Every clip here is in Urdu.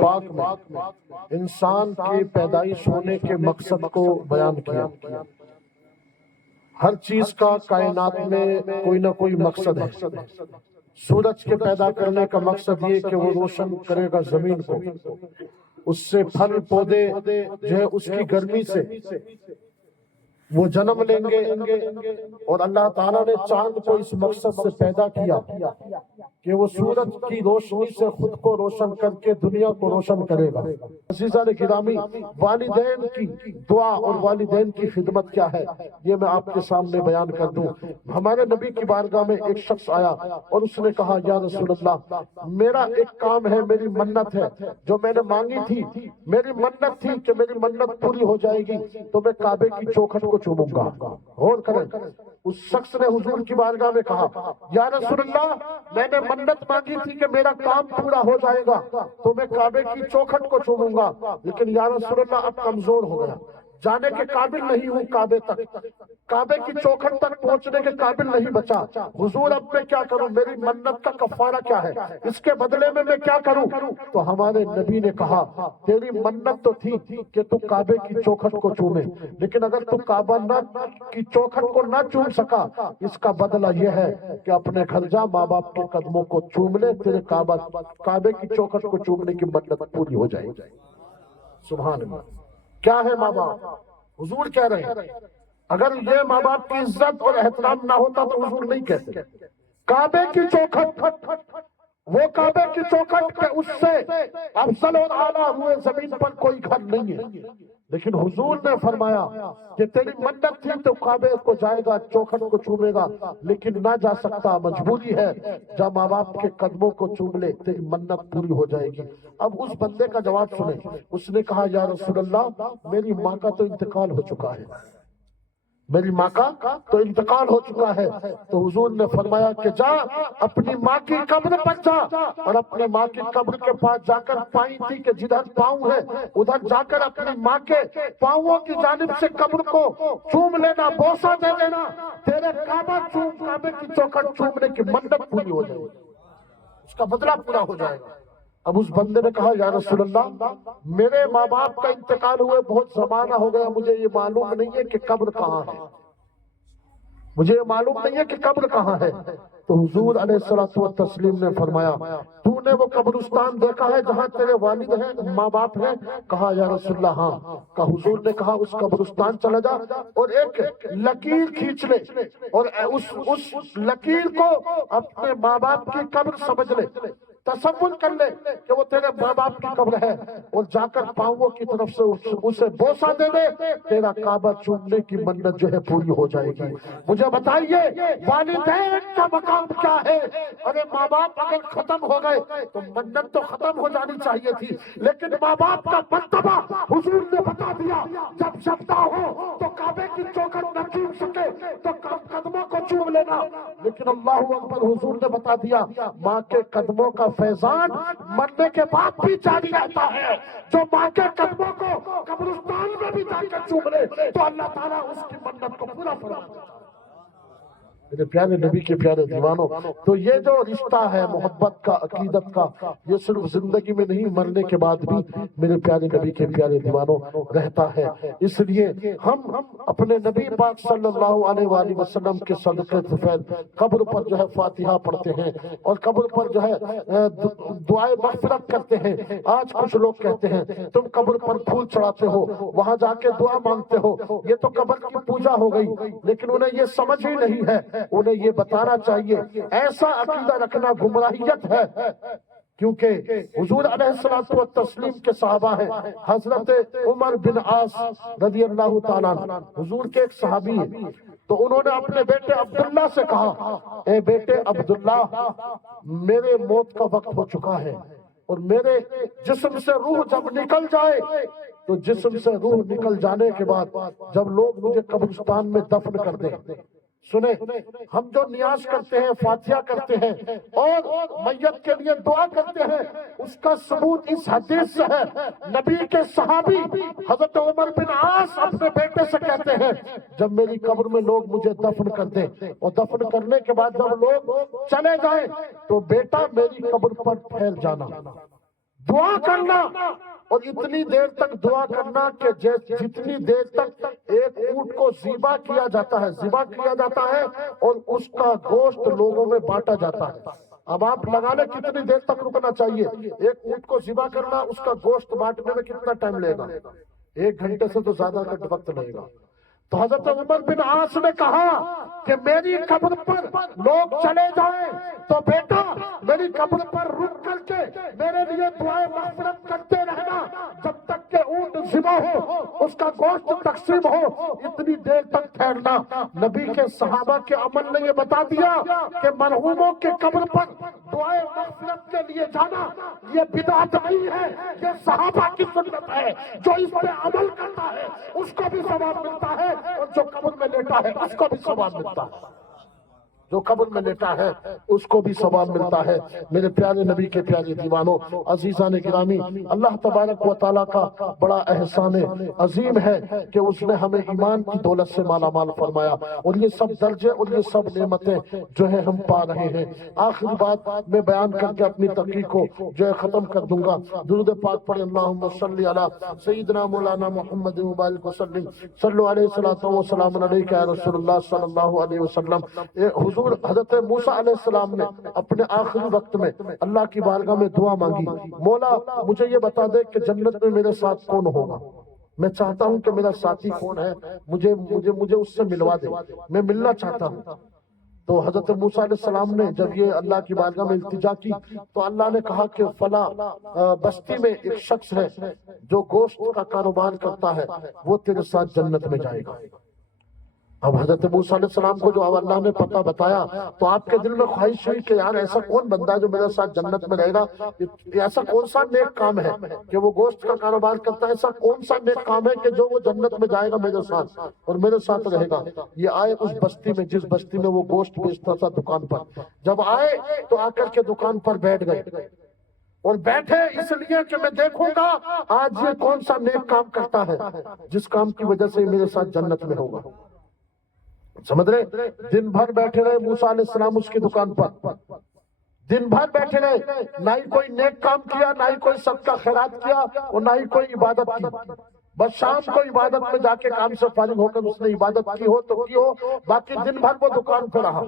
پاک میں انسان کی پیدائش ہونے کے مقصد کو بیان کیا۔ ہر چیز کا کائنات میں کوئی نہ کوئی مقصد ہے۔ سورج کے پیدا کرنے کا مقصد یہ کہ وہ روشن کرے گا زمین کو، اس سے پھل پودے جو ہے اس کی گرمی سے وہ جنم لیں گے، اور اللہ تعالیٰ نے چاند کو اس مقصد سے پیدا کیا کہ وہ سورج کی روشنی سے خود کو روشن کر کے دنیا کو روشن کرے گا۔ عزیزان گرامی، والدین کی دعا اور والدین کی خدمت کیا ہے یہ میں آپ کے سامنے بیان کر دوں۔ ہمارے نبی کی بارگاہ میں ایک شخص آیا اور اس نے کہا، یا رسول اللہ، میرا ایک کام ہے، میری منت ہے جو میں نے مانگی تھی، میری منت تھی کہ میری منت پوری ہو جائے گی تو میں کعبے کی چوکھٹ کو چوموں گا۔ غور کریں، اس شخص نے حضور کی بارگاہ میں کہا، یا رسول اللہ، میں نے منت مانگی تھی کہ میرا کام پورا ہو جائے گا تو میں کعبے کی چوکھٹ کو چوموں گا، لیکن یا رسول اللہ اب کمزور ہو گیا، جانے کے قابل نہیں ہوں کعبے تک، کعبے کی چوکھٹ تک پہنچنے کے قابل نہیں بچا۔ حضور اب میں کیا کروں، میری منت کا کفارہ کیا ہے، اس کے بدلے میں کیا کروں؟ تو ہمارے نبی نے کہا، تیری منت تو تھی کہ تو کعبے کی چوکھٹ کو چومے، لیکن اگر تو کعبہ کی چوکھٹ کو نہ چوم سکا، اس کا بدلہ یہ ہے کہ اپنے گھر جا، ماں باپ کے قدموں کو چوم لے، تیرے کعبے کی چوکھٹ کو چومنے کی منت پوری ہو جائے گی۔ سبحان اللہ، کیا ہے ماں باپ؟ حضور کہہ رہے ہیں اگر یہ ماں باپ کی عزت اور احترام نہ ہوتا تو حضور نہیں کہتے۔ کعبے کی چوکھٹ، وہ کعبے کی چوکھٹ کے اس سے افضل اور اعلیٰ ہوئے زمین پر کوئی گھر نہیں ہے، لیکن حضور نے فرمایا کہ تیری منت تھی تو کعبے کو جائے گا، چوکھٹ کو چومے گا، لیکن نہ جا سکتا، مجبوری ہے، جب ماں باپ کے قدموں کو چوم لے، تیری منت پوری ہو جائے گی۔ اب اس بندے کا جواب سنیں، اس نے کہا، یا رسول اللہ، میری ماں کا تو انتقال ہو چکا ہے، میری ماں کا تو انتقال ہو چکا ہے۔ تو حضور نے فرمایا کہ جا اپنی ماں کی قبر پر جا، اور اپنی ماں کی قبر کے پاس جا کر پائیں تھی کہ جدھر پاؤں ہے ادھر جا کر اپنی ماں کے پاؤں کی جانب سے قبر کو چوم لینا، بوسہ دے دینا، تیرے کعبے کی چوکھٹ چومنے کی منت پوری ہو جائے گی، اس کا بدلہ پورا ہو جائے گا۔ اب اس بندے نے کہا، یا رسول اللہ، میرے ماں باپ کا انتقال ہوئے بہت زمانہ ہو گیا، مجھے یہ معلوم نہیں ہے کہ قبر کہاں ہے، مجھے یہ معلوم نہیں ہے کہ قبر کہاں ہے۔ تو حضور علیہ الصلوۃ والتسلیم نے فرمایا، تو نے وہ قبرستان دیکھا ہے جہاں تیرے والد ہیں، ماں باپ ہیں؟ کہا، یا رسول اللہ ہاں۔ کہ حضور نے کہا، اس قبرستان چلا جا اور ایک لکیر کھینچ لے، اور اس لکیر کو اپنے ماں باپ کی قبر سمجھ لے، تصور کر لے کہ وہ تیرے ماں باپ کی قبر ہے، اور جا کر پاؤں کی طرف سے اسے بوسہ دے دے، تیرا کعبہ چومنے کی منت جو ہے پوری ہو جائے گی۔ مجھے بتائیے والدین کا مقام کیا ہے؟ ارے ماں باپ اگر ختم ہو گئے تو منت تو ختم ہو جانی چاہیے تھی، لیکن ماں باپ کا مرتبہ حضور نے بتا دیا، جب شفتا ہو تو کعبے کی چوکھٹ نہ چوم سکے تو قدموں کو چوم لینا، لیکن اللہ اکبر، حضور نے بتا دیا ماں کے قدموں کا فیضان مرنے کے بعد بھی جاری رہتا ہے۔ جو ماں کے قدموں کو قبرستان میں بھی جا کر چوم لے تو اللہ تعالیٰ اس کی منت کو پورا فرماتا ہے۔ میرے پیارے نبی کے پیارے دیوانوں، تو یہ جو رشتہ ہے محبت کا، عقیدت کا، یہ صرف زندگی میں نہیں، مرنے کے بعد بھی میرے پیارے نبی کے پیارے دیوانوں رہتا ہے۔ اس لیے ہم اپنے نبی پاک صلی اللہ علیہ وآلہ وسلم کے صدقے سفید قبر پر جو ہے فاتحہ پڑھتے ہیں، اور قبر پر جو ہے دعائے مغفرت کرتے ہیں۔ آج کچھ لوگ کہتے ہیں تم قبر پر پھول چڑھاتے ہو، وہاں جا کے دعا مانگتے ہو، یہ تو قبر کی پوجا ہو گئی، لیکن انہیں یہ سمجھ ہی نہیں ہے۔ انہیں یہ بتانا چاہیے ایسا عقیدہ رکھنا گمراہیت ہے، کیونکہ حضور علیہ الصلوۃ والتسلیم کے صحابہ ہیں، حضرت عمر بن عاص رضی اللہ تعالیٰ عنہ حضور کے ایک صحابی ہیں، تو انہوں نے اپنے بیٹے عبداللہ سے کہا، اے بیٹے عبداللہ، میرے موت کا وقت ہو چکا ہے، اور میرے جسم سے روح جب نکل جائے تو جسم سے روح نکل جانے کے بعد جب لوگ مجھے قبرستان میں دفن کر دیں، سنیں، ہم جو نیاز کرتے ہیں، فاتحہ کرتے ہیں اور میت کے لیے دعا کرتے ہیں، اس کا ثبوت اس حدیث سے ہے۔ نبی کے صحابی حضرت عمر بن عاص اپنے بیٹے سے کہتے ہیں، جب میری قبر میں لوگ مجھے دفن کر دیں، اور دفن کرنے کے بعد جب لوگ چلے جائیں تو بیٹا میری قبر پر پھیل جانا، دعا کرنا اور اتنی دیر تک دعا کرنا کہ جتنی دیر تک ایک اونٹ کو ذبح کیا جاتا ہے اور اس کا گوشت لوگوں میں بانٹا جاتا ہے. اب آپ لگا لیں کتنی دیر تک رکنا چاہیے. ایک اونٹ کو ذبح کرنا، اس کا گوشت بانٹنے میں کتنا ٹائم لے گا؟ 1 گھنٹے سے تو زیادہ کا وقت لگے گا. تو حضرت عمر بن عاص نے کہا کہ میری قبر پر لوگ چلے جائیں تو بیٹا میری قبر پر رک کر کے میرے لیے دعائیں مغفرت کرتے رہنا جب تک کہ اونٹ ذبح ہو، اس کا گوشت تقسیم ہو، اتنی دیر تک ٹھہرنا. نبی کے صحابہ کے عمل نے یہ بتا دیا کہ مرحوموں کے قبر پر دعائیں مغفرت کے لیے جانا یہ بدعت نہیں ہے، یہ صحابہ کی سنت ہے. جو اس پہ عمل کرتا ہے اس کو بھی ثواب ملتا ہے اور جو قبر میں لیٹا ہے اس کو بھی ثواب ملتا ہے. جو قبر میں لیٹا ہے اس کو بھی ثواب ملتا ہے. میرے پیارے نبی کے پیارے دیوانوں، عزیزان گرامی، اللہ تبارک و تعالیٰ کا بڑا احسان عظیم ہے کہ اس نے ہمیں ایمان کی دولت سے مالا مال فرمایا، اور یہ سب درجے اور یہ سب نعمتیں جو ہے ہم پا رہے ہیں. آخری بات میں بیان کر کے اپنی تقریر کو جو ہے ختم کر دوں گا. درود پاک پڑھیں. اللہم صلی علی سیدنا مولانا محمد مبارک وسلم. صلو علیہ الصلوۃ والسلام علیک یا رسول اللہ صلی اللہ علیہ وسلم. حضور حضرت موسیٰ علیہ السلام نے اپنے آخری وقت میں اللہ کی بارگاہ میں دعا مانگی، مولا مجھے یہ بتا دے کہ جنت میں میرے ساتھ کون ہوگا. میں چاہتا ہوں کہ میرا ساتھی کون ہے، مجھے اس سے ملوا دے، میں ملنا چاہتا ہوں. تو حضرت موسیٰ علیہ السلام نے جب یہ اللہ کی بارگاہ میں التجا کی تو اللہ نے کہا کہ فلاں بستی میں ایک شخص ہے جو گوشت کا کاروبار کرتا ہے، وہ تیرے ساتھ جنت میں جائے گا. اب حضرت موسیٰ علیہ السلام کو جو اللہ نے پتہ بتایا تو آپ کے دل میں خواہش ہوئی کہ یار ایسا کون بندہ ہے جو میرے ساتھ جنت میں رہے گا، ایسا کون سا نیک کام ہے کہ وہ گوشت کا کاروبار کرتا ہے، ایسا کون سا نیک کام ہے کہ جو وہ جنت میں جائے گا میرے ساتھ اور میرے ساتھ رہے گا. یہ آئے اس بستی میں جس بستی میں وہ گوشت بیچتا تھا دکان پر. جب آئے تو آ کر کے دکان پر بیٹھ گئے، اور بیٹھے اس لیے کہ میں دیکھوں گا آج یہ کون سا نیک کام کرتا ہے جس کام کی وجہ سے میرے ساتھ جنت میں ہوگا. سمجھ رہے؟ دن بھر بیٹھے رہے موسیٰ علیہ السلام اس کی دکان پر، دن بھر بیٹھے رہے، نہ ہی کوئی نیک کام کیا، نہ ہی کوئی صدقہ خیرات کیا، اور نہ ہی کوئی عبادت کی. بس شام کو عبادت میں جا کے کام سے فارغ ہو کر اس نے عبادت کی ہو تو کی ہو، باقی دن بھر وہ دکان پہ رہا.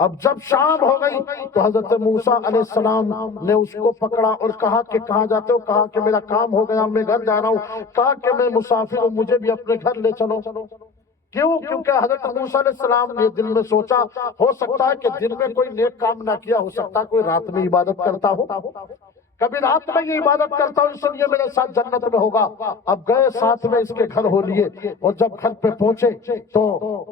اب جب شام ہو گئی تو حضرت موسیٰ علیہ السلام نے اس کو پکڑا اور کہا کہ کہاں جاتے ہو؟ کہا کہ میرا کام ہو گیا، میں گھر جا رہا ہوں. کہا کہ میں مسافر ہوں، مجھے بھی اپنے گھر لے چلو. کیوں؟ کیونکہ حضرت موسیٰ علیہ السلام نے دل میں سوچا ہو سکتا ہے کہ دن میں کوئی نیک کام نہ کیا، ہو سکتا ہے کوئی رات میں عبادت کرتا ہو، کبھی رات میں یہ عبادت کرتا ہوں اس لیے میرے ساتھ جنت میں ہوگا. اب گئے ساتھ میں اس کے گھر ہو لیے، اور جب گھر پہ پہنچے تو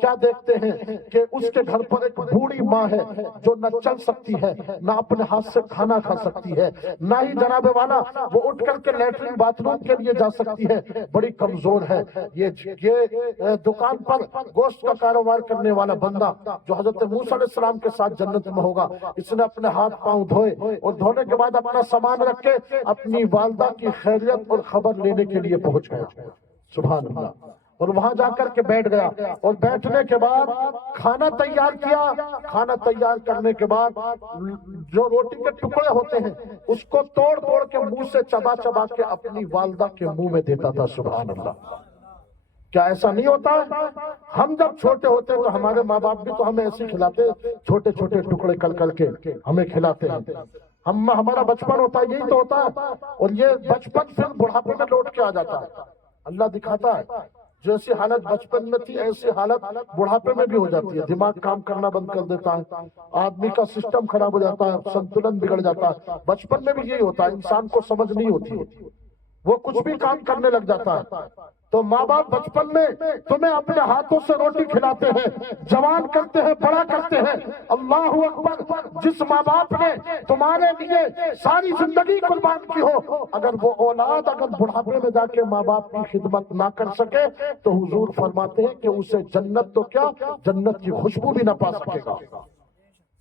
کیا دیکھتے ہیں کہ اس کے گھر پر ایک بوڑھی ماں ہے جو نہ چل سکتی ہے، نہ اپنے ہاتھ سے کھانا کھا سکتی ہے، نہ ہی جناب والا وہ اٹھ کر کے لیٹرین باتھ روم کے لیے جا سکتی ہے، بڑی کمزور ہے. یہ دکان پر گوشت کا کاروبار کرنے والا بندہ جو حضرت موسیٰ علیہ السلام کے ساتھ جنت میں ہوگا، اس نے اپنے ہاتھ پاؤں دھوئے اور دھونے کے بعد اپنا سامان رکھ کے اپنی والدہ کی خیریت اور خبر لینے کے لیے پہنچ گیا. سبحان اللہ. اور وہاں جا کر کے بیٹھ گیا، اور بیٹھنے کے بعد کھانا تیار کیا. کھانا تیار کرنے کے بعد جو روٹی کے ٹکڑے ہوتے ہیں اس کو توڑ توڑ کے منہ سے چبا چبا کے اپنی والدہ کے منہ میں دیتا تھا. سبحان اللہ. کیا ایسا نہیں ہوتا؟ ہم جب چھوٹے ہوتے تو ہمارے ماں باپ بھی تو ہمیں ایسے کھلاتے، چھوٹے چھوٹے ٹکڑے کر کر کے ہمیں کھلاتے ہیں. ہمارا بچپن ہوتا ہے، یہی تو ہوتا ہے. اور یہ بچپن پھر بڑھاپے میں لوٹ کے آ جاتا ہے. اللہ دکھاتا ہے جیسی حالت بچپن میں تھی ایسی حالت بڑھاپے میں بھی ہو جاتی ہے. دماغ کام کرنا بند کر دیتا ہے، آدمی کا سسٹم خراب ہو جاتا ہے، سنتولن بگڑ جاتا ہے. بچپن میں بھی یہی ہوتا ہے، انسان کو سمجھ نہیں ہوتی، وہ کچھ بھی کام کرنے لگ جاتا ہے. تو ماں باپ بچپن میں تمہیں اپنے ہاتھوں سے روٹی کھلاتے ہیں، جوان کرتے ہیں، بڑا کرتے ہیں. اللہ اکبر. جس ماں باپ نے تمہارے لیے ساری زندگی قربان کی ہو، اگر وہ اولاد اگر بڑھاپے میں جا کے ماں باپ کی خدمت نہ کر سکے تو حضور فرماتے ہیں کہ اسے جنت تو کیا، جنت کی خوشبو بھی نہ پا سکے گا.